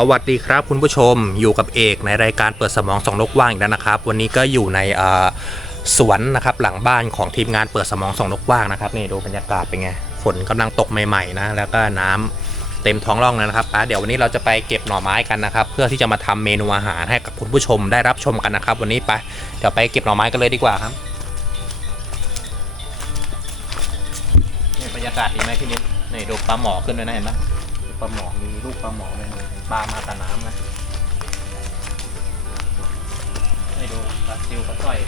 สวัสดีครับคุณผู้ชมอยู่กับเอกในรายการเปิดสมองสองนกว่างอีกแล้วนะครับ วันนี้ก็อยู่ในสวนนะครับหลังบ้านของทีมงานเปิดสมองสองนกว่างนะครับนี่ดูบรรยากาศเป็นไงฝนกำลังตกใหม่ๆนะแล้วก็น้ำเต็มท้องร่องแล้วนะครับเดี๋ยววันนี้เราจะไปเก็บหน่อไม้กันนะครับ เพื่อที่จะมาทำเมนูอาหารให้กับคุณผู้ชมได้รับชมกันนะครับ วันนี้ไปเดี๋ยวไปเก็บหน่อไม้กันเลยดีกว่าครับนี่บรรยากาศดีไหมพี่นิดนี่ดูปลาหมอขึ้นเลยนะเห็นไหม ปลาหมอมีลูกปลาหมอเลยปลามาต่น้ำนะให้ดูปลาซิวปลาสร้อย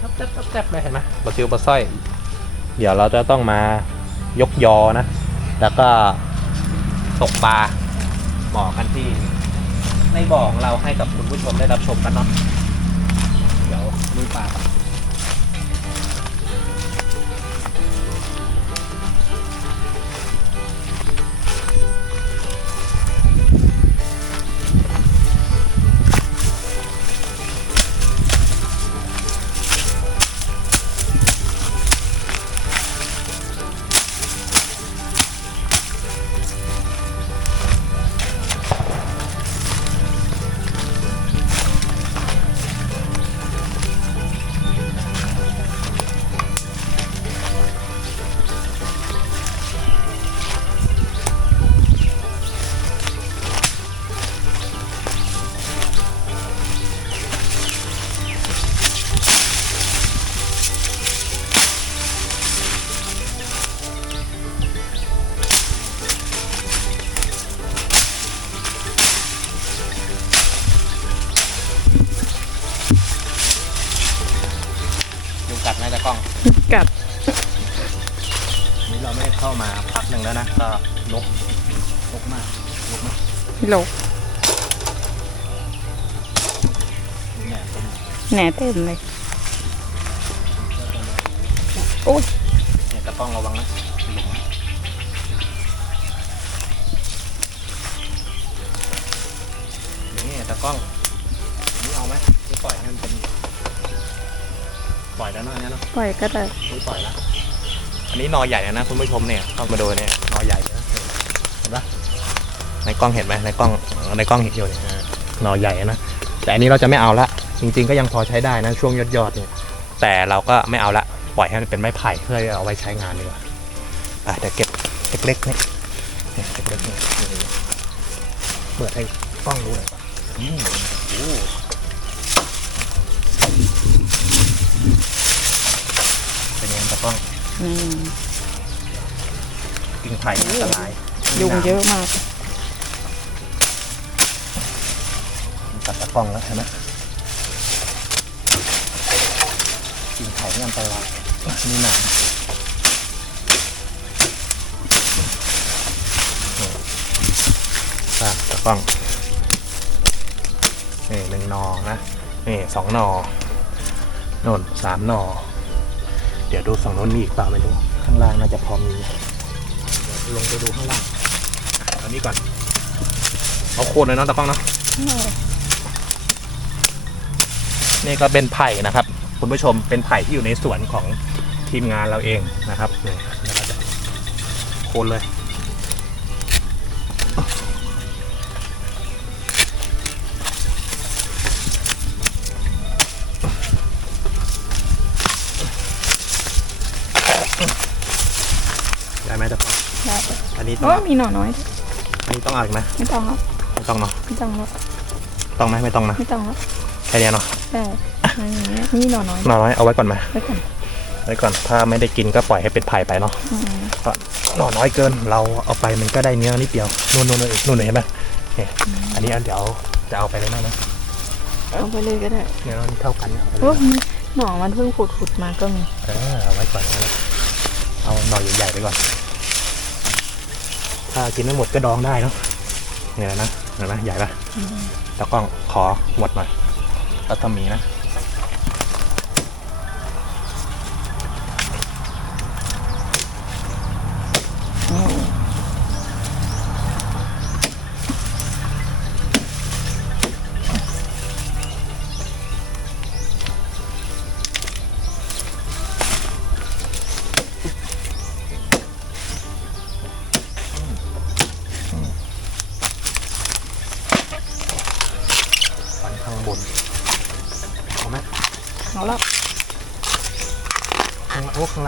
จับจับจับจับเลยเห็นไหมปลาซิวปลาสร้อย เดี๋ยวเราจะต้องมายกยอนะ แล้วก็ตกปลาหมอกันที่ในบ่อของเราให้กับคุณผู้ชมได้รับชมกันเนาะเดี๋ยวลุยปลา กล้องกัด นี่เราไม่ได้เข้ามาพักหนึ่งแล้วนะก็ลกลกมากลกมากหลกเนี่ยเป็นแหน่เต็มเลย โอ้ยเนี่ยตะกล้องระวังนะหลุมนี่ตะกล้องนี่เอาไหมนี่ปล่อยให้มันเป็นป ล่อยแล้วเนาะอันเนี้ยเนาะปล่อยก็ได้นี่ปล่อยแล้ว อันนี้นอใหญ่แล้วนะคุณผู้ชมเนี่ยเข้ามาดูเนี่ยนอใหญ่เลยนะเห็นปะในกล้องเห็นไหมในกล้องในกล้องเห็นอยู่เนี่ยอ่านอใหญ่นะแต่อันนี้เราจะไม่เอาละจริง ๆ ก็ยังพอใช้ได้นะช่วงยอดยอดๆเนี่ย แต่เราก็ไม่เอาละปล่อยให้มันเป็นไม้ไผ่เพื่อเอาไว้ใช้งานดีกว่าอะเดี๋ยวเก็บเล็กๆนี่เนี่ยเล็กๆนี่นี่เปิดให้กล้องดูหน่อยก่อนอืมโอ้เป็นยังไง ตะกล้องอืมกิ่งไผ่อันตรายยุงเยอะมากตัดตะกล้องแล้วใช่ไหมกิ่งไผ่นี่อันตรายนี่หนานี่อะตะกล้องนี่หนึ่งหนอนะนี่สองหนอโน่นสามหนอ เดี๋ยวดูฝั่งโน้นมีอีกเปล่าไม่รู้ข้างล่างน่าจะพอมีเดี๋ยวลงไปดูข้างล่างอะเอานี้ก่อน เอาโคนเลยเนาะตะกล้องเนาะนี่ก็เป็นไผ่นะครับ คุณผู้ชมเป็นไผ่ที่อยู่ในสวนของทีมงานเราเองนะครับนี่แล้วก็จะโคนเลย ได้ไหมตะกร้องได้อันนี้ต้อโอ้งมีหน่อน้อยด้วยอันนี้ต้องเอาอีกไหมไม่ต้องแล้วไม่ต้องเนาะไม่ต้องแล้วต้องไหมไม่ต้องนะไม่ต้องแล้วแค่เนี้ยเนาะได้อันนี้มีหน่อน้อยหน่อน้อยเอาไว้ก่อนไหมไว้ก่อนไว้ก่อนถ้าไม่ได้กินก็ปล่อยให้เป็นไผ่ไปเนาะอืมหน่อน้อยเกินเราเอาไปมันก็ได้เนื้อนิดเดียวนู่นนู่นนู่นนู่นเห็นไหมเนี่ยอันนี้อันเดี๋ยวจะเอาไปเลยนะนะเอาไปเลยก็ได้เนี่ยเราเท่ากันเนี่ยเอาไปเลโอ้ยยหน่อมันเพิ่งผุดผุดๆมาก็มีเออเอาไว้ก่อนนะ เอาหน่อใหญ่ๆไปก่อน ถ้ากินไม่หมดก็ดองได้เนาะเนี่ยนะเห็นไหมใหญ่ปะแล้วก็ขอหมดหน่อยถ้าทำมีนะ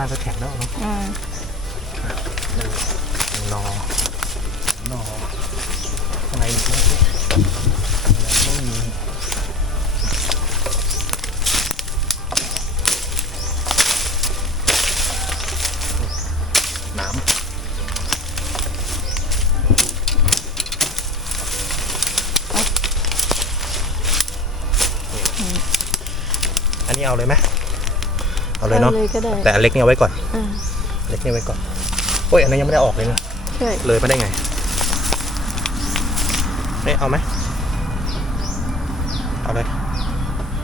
างโอ้ข้างล่างก็แข็งแล้วเนาะอ่าหนึ่งหนึ่งนอนอข้างในมีไหมไม่มีน้ำอันนี้เอาเลยไหม เอาเลยเนาะเลยก็ได้แต่อันเล็กนี่เอาไว้ก่อนอ่าเล็กนี่ไว้ก่อนโอ้ยอันนี้นยังไม่ได้ออกเลยนะใช่เลยมาได้ไงเอ้ยเอาไหมเอาเลย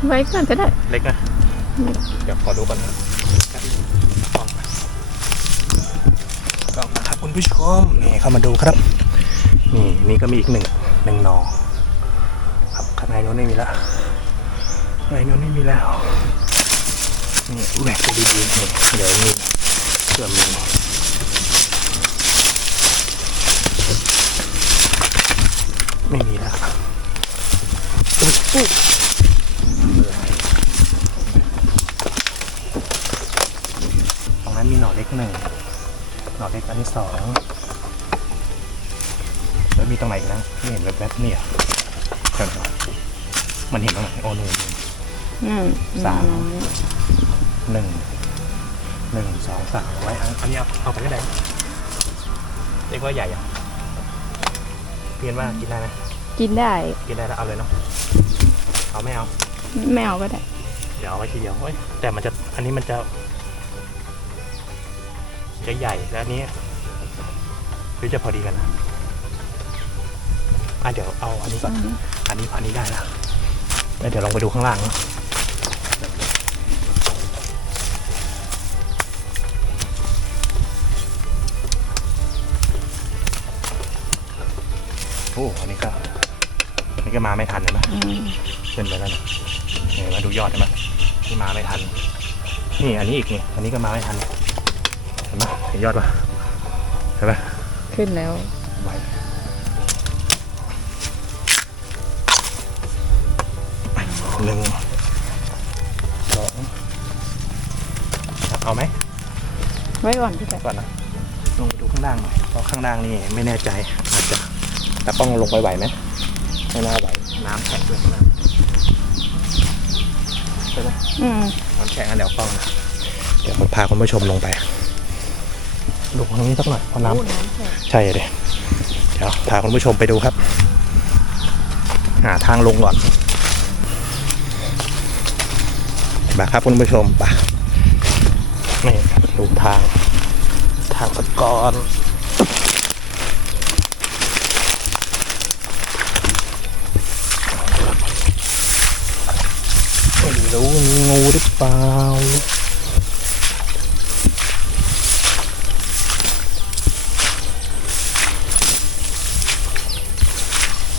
ไว้ก่อนก็ได้ เล็กนะเดี๋ยวขอดูก่อนนะกล้องมากล้องนะครับคุณผู้ชมนี่เข้ามาดูครับ นี่นี่ก็มีอีกหนึ่งหนึ่งหนอครับข้างในนู้นไม่มีแล้วข้างในนู้นไม่มีแล้ว นี่แหวกดูดีๆนี่เดี๋ยวมีเชื่อมีไม่มีแล้วอุ๊ยอุ๊ยตรงนั้นมีหน่อเล็กหนึ่งหน่อเล็กอันที่สองแล้วมีตรงไหนอีกนะไม่เห็นแวบๆเนี่ยเดี๋ยวนะมันเห็นตรงไหนโอ้หนึ่งอืมสาม หนึ่งหนึ่งสองสามเอาไว้อันอันนี้เอาเอาไปก็ได้เรียกว่าใหญ่อะเพียนว่ากินได้ไหมกินได้กินได้แล้วเอาเลยเนาะเอาไม่เอาไม่เอาก็ได้ เดี๋ยวเอาไว้ทีเดียวเอ้ยแต่มันจะอันนี้มันจะ จะใหญ่แล้วอันนี้หรือจะพอดีกันนะอะเดี๋ยวเอาอันนี้ก่อนอันนี้อันนี้ได้แล้วแล้วเดี๋ยวลองไปดูข้างล่างเนอะ อ้อันนี้ก็อันนี้ก็มาไม่ทันเลยนะอืมขึ้นไปแล้วนะนี่มาดูยอดใช่ไหมนี่มาไม่ทัน นี่อันนี้อีกนี่อันนี้ก็มาไม่ทันเห็นไหมเห็นยอดปะเห็นปะขึ้นแล้วไวหนึ่งสองเอาไหมไว้ก่อนก็ได้ก่อนนะลงไปดูข้างล่างหน่อยเพราะข้างล่างนี่ไม่แน่ใจ อาจจะแต่ป้องลงไปไหวไหมไม่น่าไหว น้ำแข็งด้วยข้างล่างใช่ไหมอืมน้ำแข็งอันเดี๋ยวป้องนะเดี๋ยวผมพาคุณผู้ชมลงไปลงตรงนี้สักหน่อยเพราะน้โอ้น้ำแข็งำใช่เลยเดี๋ยวพาคุณผู้ชมไปดูครับ หาทางลงก่อนมาครับคุณผู้ชมไปนี่ดูทางทางก่อนก่อน รู้มีงูหรือเปล่า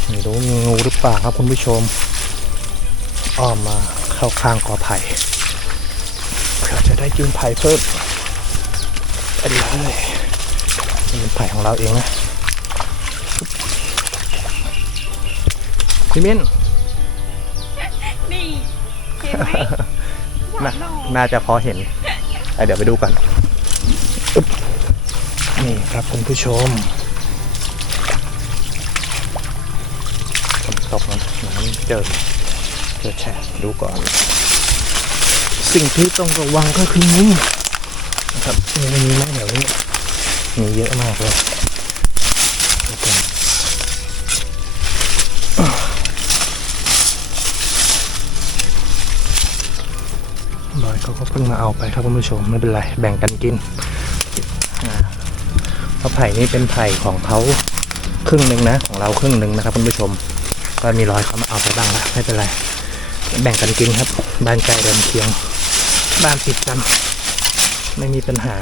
ไม่รู้มีงูหรือเปล่าครับคุณผู้ชม อ้อมมาเข้าข้างกอไผ่เพื่อจะได้ยืนไผ่เพิ่มไปเลยยืนไผ่ของเราเองนะพี่มิ้น ห็นไหมน่าน่าจะพอเห็นอะเดี๋ยวไปดูกันอึ๊บนี่ครับคุณผู้ชมฝนตกนะน้ำเจอเจอแฉะดูก่อน สิ่งที่ต้องระวังก็คืองูนะครับมีมีไหมเดี๋ยวนี้มีเยอะมากเลยดูกันบอย เขาก็เพิ่งมาเอาไปครับคุณผู้ชมไม่เป็นไร แบ่งกันกินเพราะไผ่นี่เป็นไผ่ของเขาครึ่งหนึ่งนะ ของเราครึ่งหนึ่งนะครับคุณผู้ชม ก็มีรอยเขามาเอาไปบ้างแล้วไม่เป็นไร แบ่งกันกินครับ บ้านใกล้เดินเคียง บ้านติดกัน ไม่มีปัญหา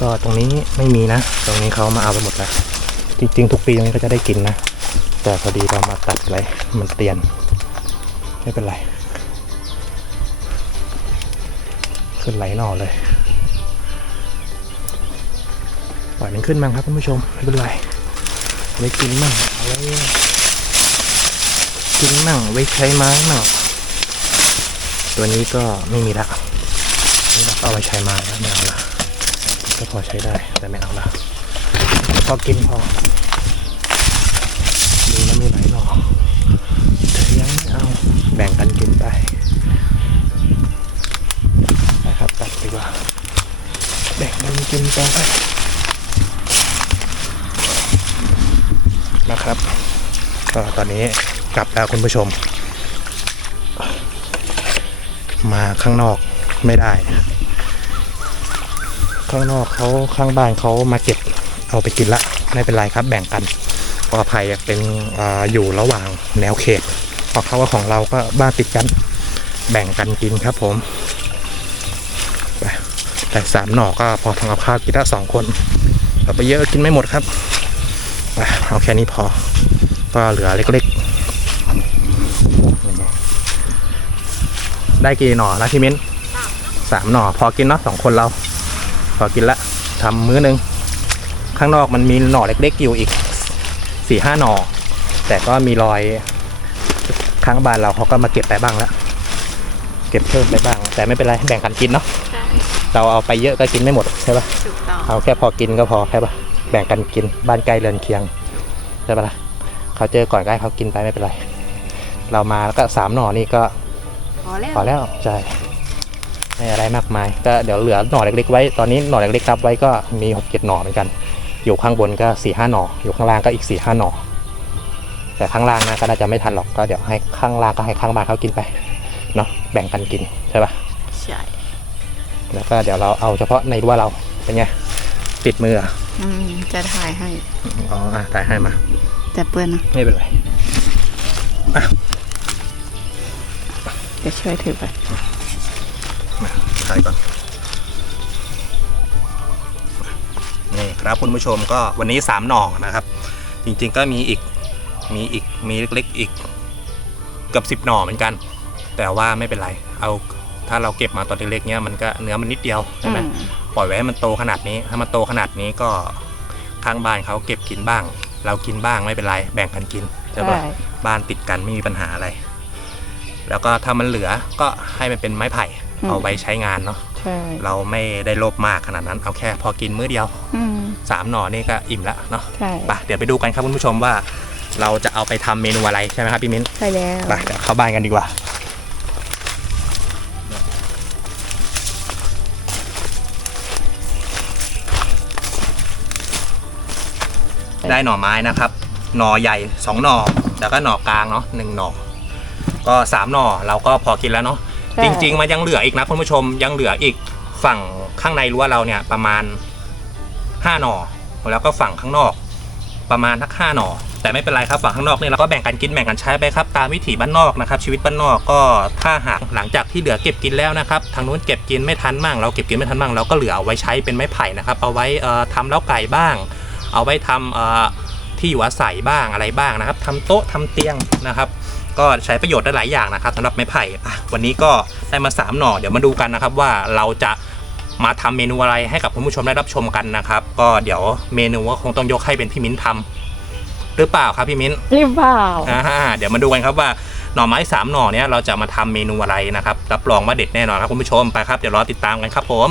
ก็ตรงนี้ไม่มีนะ ตรงนี้เขามาเอาไปหมดแล้วจริงๆ ทุกปีตรงนี้ก็จะได้กินนะ แต่พอดีเรามาตัดอะไรมันเตียน ไม่เป็นไร ขึ้นไหลหน่อเลยปล่อยมันขึ้นมั้งครับคุณผู้ชมไม่เป็นไรได้กินมั่งอะไรกินมั่งไว้ใช้ไม้มั่งตัวนี้ก็ไม่มีละนี่เราเอาไว้ใช้ไม้แล้วไม่เอาละก็พอใช้ได้แต่ไม่เอาละพอกินพอดูแล้วไม่ไหลหรอกแต่ยังไม่เอาแบ่งกันกินไป ดีกว่าแบ่งกันกินไปนะครับก็ตอนนี้กลับแล้วคุณผู้ชม มาข้างนอกไม่ได้ ข้างนอกเขาข้างบ้านเขามาเก็บเอาไปกินละ ไม่เป็นไรครับแบ่งกันปลอดภัยเป็นออยู่ระหว่างแนวเขตเพราะเขาว่าของเราก็บ้านติดกัน แบ่งกันกินครับผม แต่สามหน่อก็พอทำกับข้าวกินได้สองคนเอาไปเยอะกินไม่หมดครับเอาแค่นี้พอ ก็เหลือเล็กๆ ได้กี่หน่อนะพี่มิ้นสามหน่อพอกินเนาะสองคนเรา พอกินละทำมื้อนึง ข้างนอกมันมีหน่อเล็ก ๆ อยู่อีกสี่ห้าหน่อ แต่ก็มีรอยข้างบ้านเราเขาก็มาเก็บไปบ้างแล้ว เก็บเพิ่มไปบ้าง แต่ไม่เป็นไรแบ่งกันกินเนาะ เราเอาไปเยอะก็กินไม่หมดใช่ปะถูกต้องเอาแค่พอกินก็พอแค่ปะแบ่งกันกินบ้านใกล้เรือนเคียงใช่ปะล่ะเขาเจอก่อนก็ให้เขากินไปไม่เป็นไร เรามาแล้วก็สามหน่อนี่ก็พอแล้วพอแล้วใช่ไม่อะไรมากมาย ก็เดี๋ยวเหลือหน่อเล็กๆไว้ตอนนี้หน่อเล็กๆรับไว้ก็มีหกเจ็ดหน่อเหมือนกัน อยู่ข้างบนก็สี่ห้าหน่อ อยู่ข้างล่างก็อีกสี่ห้าหน่อ แต่ข้างล่างนะก็น่าจะไม่ทันหรอกก็เดี๋ยวให้ข้างล่างก็ให้ข้างบ้านเขากินไปเนาะแบ่งกันกินใช่ปะใช่ แล้วก็เดี๋ยวเราเอาเฉพาะในรั้วเราเป็นไงติดมือเหรออืมจะถ่ายให้ อ๋ออะถ่ายให้มา แต่เปื้อนนะ ไม่เป็นไรเดี๋ยวช่วยถือไปถ่ายก่อนนี่ครับคุณผู้ชมก็วันนี้สามหน่อนะครับ จริงๆก็มีอีกมีอีกมีเล็กๆอีกเกือบสิบ10หน่อเหมือนกัน แต่ว่าไม่เป็นไร เอา ถ้าเราเก็บมาตอนเล็กๆเนี้ยมันก็เนื้อมันนิดเดียวใช่ไหมอืมปล่อยไว้ให้มันโตขนาดนี้ ถ้ามันโตขนาดนี้ก็ข้างบ้านเขาเก็บกินบ้าง เรากินบ้างไม่เป็นไรแบ่งกันกินใช่ปะใช่บ้านติดกันไม่มีปัญหาอะไร แล้วก็ถ้ามันเหลือก็ให้มันเป็นไม้ไผ่เอาไว้ใช้งานเนาะใช่เราไม่ได้โลภมากขนาดนั้นเอาแค่ พอกินมื้อเดียวอืมสามหน่อนี่ก็อิ่มแล้วเนาะใช่ไปเดี๋ยวไปดูกันครับคุณผู้ชมว่า เราจะเอาไปทำเมนูอะไรใช่ไหมครับพี่มิ้นใช่แล้วไปเดี๋ยวเข้าบ้านกันดีกว่า ได้หน่อไม้นะครับ หน่อใหญ่สองหน่อ แล้วก็หน่อกลางเนาะหนึ่งหน่อ ก็สามหน่อเราก็พอกินแล้วเนาะ ใช่ จริง ๆ มันยังเหลืออีกนะคุณผู้ชม ยังเหลืออีกฝั่งข้างในรั้วเราเนี่ยประมาณห้าหน่อ แล้วก็ฝั่งข้างนอก ประมาณทักห้าหน่อ แต่ไม่เป็นไรครับฝั่งข้างนอกเนี่ยเราก็แบ่งกันกินแบ่งกันใช้ไปครับตามวิถีบ้านนอกนะครับชีวิตบ้านนอกก็ถ้าหากหลังจากที่เหลือเก็บกินแล้วนะครับทางนู้นเก็บกินไม่ทันมั่งเราเก็บกินไม่ทันมั่งเราก็เหลือเอาไว้ใช้เป็นไม้ไผ่นะครับเอาไว้เอ่อทำเล้าไก่บ้าง เอาไว้ทำเอ่อที่อยู่อาศัยบ้างอะไรบ้างนะครับทำโต๊ะทำเตียงนะครับ ก็ใช้ประโยชน์ได้หลายอย่างนะครับสำหรับไม้ไผ่อะวันนี้ก็ได้มาสามหน่อ เดี๋ยวมาดูกันนะครับว่าเราจะมาทำเมนูอะไรให้กับคุณผู้ชมได้รับชมกันนะครับ ก็เดี๋ยวเมนูก็คงต้องยกให้เป็นพี่มิ้นทำหรือเปล่าครับพี่มิ้นรีบเปล่าอ่าเดี๋ยวมาดูกันครับว่าหน่อไม้สามหน่อเนี้ยเราจะมาทำเมนูอะไรนะครับรับรองว่าเด็ดแน่นอนครับคุณผู้ชมไปครับเดี๋ยวรอติดตามกันครับผม